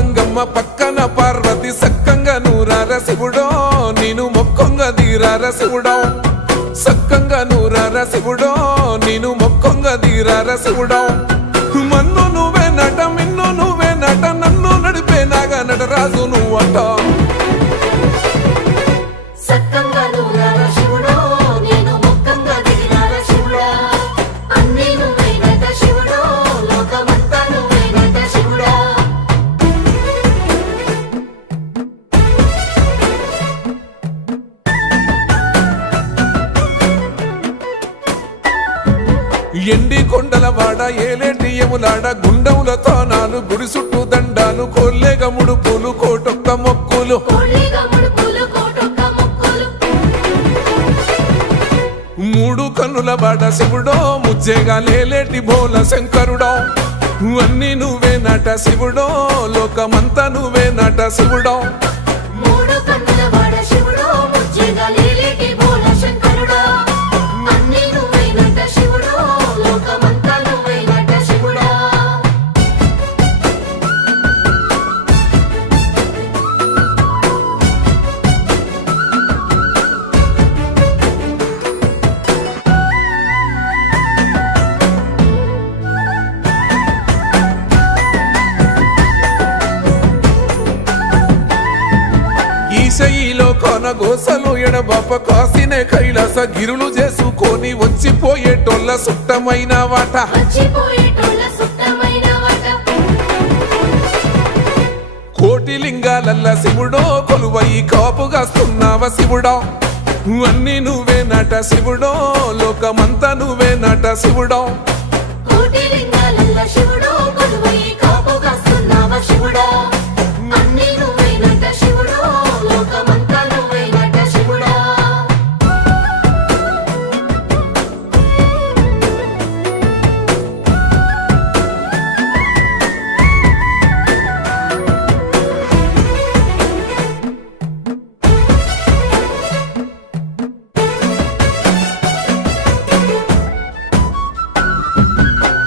గంగమ్మ పక్కన పార్వతి సక్కంగా నూరార శివుడో నేను మొక్కంగా దీరార శివుడో సక్కంగా నూరార శివుడో నేను మొక్కంగా దీరార శివుడో మన్ను నువ్వే నట మిన్ను నువ్వే నట నన్ను నడిపే నాగా నటరాజు నువ్వట సక్కంగా నూరార శివుడో నేను మొక్కంగా దీరార శివుడా అన్నీ నువ్వే నట శివుడో లోకమంతా నువ్వే నట శివుడా ఎండి కొండల వాడ ఏలేటి యములాడ గుండములతో నాలు గుడి చుట్టూ దండాలు కోల్లేగ ముడుపులు కోటొక్క మొక్కులు మూడు కన్నుల వాడ శివుడో ముజ్జేగా లేలేటి బోల శంకరుడో అన్నీ నువ్వే నట శివుడో లోకమంతా నువ్వే నట శివుడో మూడు కన్నుల వాడ శివుడో ముజ్జేగా లేలేటి బోల శంకరుడా అన్నీ నువ్వే నట శివుడో లోకమంతా నువ్వే నట శివుడా ఈశయిలో కొన గోసలు ఎడబాప కాసినే కైలాస గిరులు చేసుకొని వచ్చిపోయేటోళ్ళ సుట్టమైన వాట కోటి లింగాలల్ల శివుడో కొలువై కాపుగాస్తున్నావ శివుడో అన్నీ నువ్వే నట శివుడో లోకమంతా నువ్వే నట శివుడో కోటి లింగాలల్ల శివుడో కొలువై కాపుగాస్తున్నావ శివుడా అన్నీ నువ్వే నట శివుడో లోకమంతా నువ్వే నట శివుడా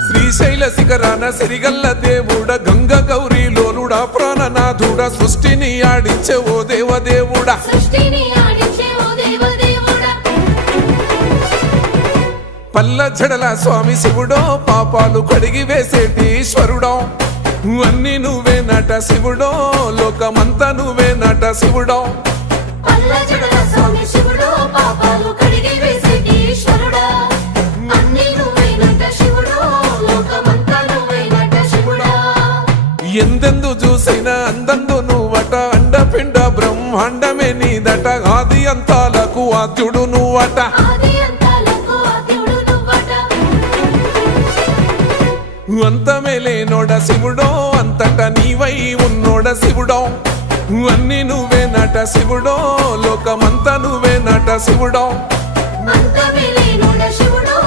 శ్రీశైల శిఖరాన సిరిగల్ల దేవుడ గంగ గౌరీ లోలుడా ప్రాణనాథుడ సృష్టిని ఆడించే ఓ దేవదేవుడా పల్ల జడల స్వామి శివుడో పాపాలు కడిగి వేసేటి ఈశ్వరుడో అన్నీ నువ్వే నట శివుడో లోకమంతా నువ్వే నట శివుడో పల్ల జడల స్వామి శివుడో పాపాలు కడిగి వేసేటి ఈశ్వరుడా అన్నీ నువ్వే నట శివుడో లోకమంతా నువ్వే నట శివుడా ఎందెందు చూసినా అందందు నువ్వట అండపిండ బ్రహ్మాండమే నీదట ఆది అంతాలకు ఆద్యుడు నువ్వట అంతమే లేనోడ శివుడో అంతట నీవై ఉన్నోడ శివుడో అన్నీ నువ్వే నట శివుడో లోకమంతా నువ్వే నట శివుడో అంతమే లేనోడ శివుడో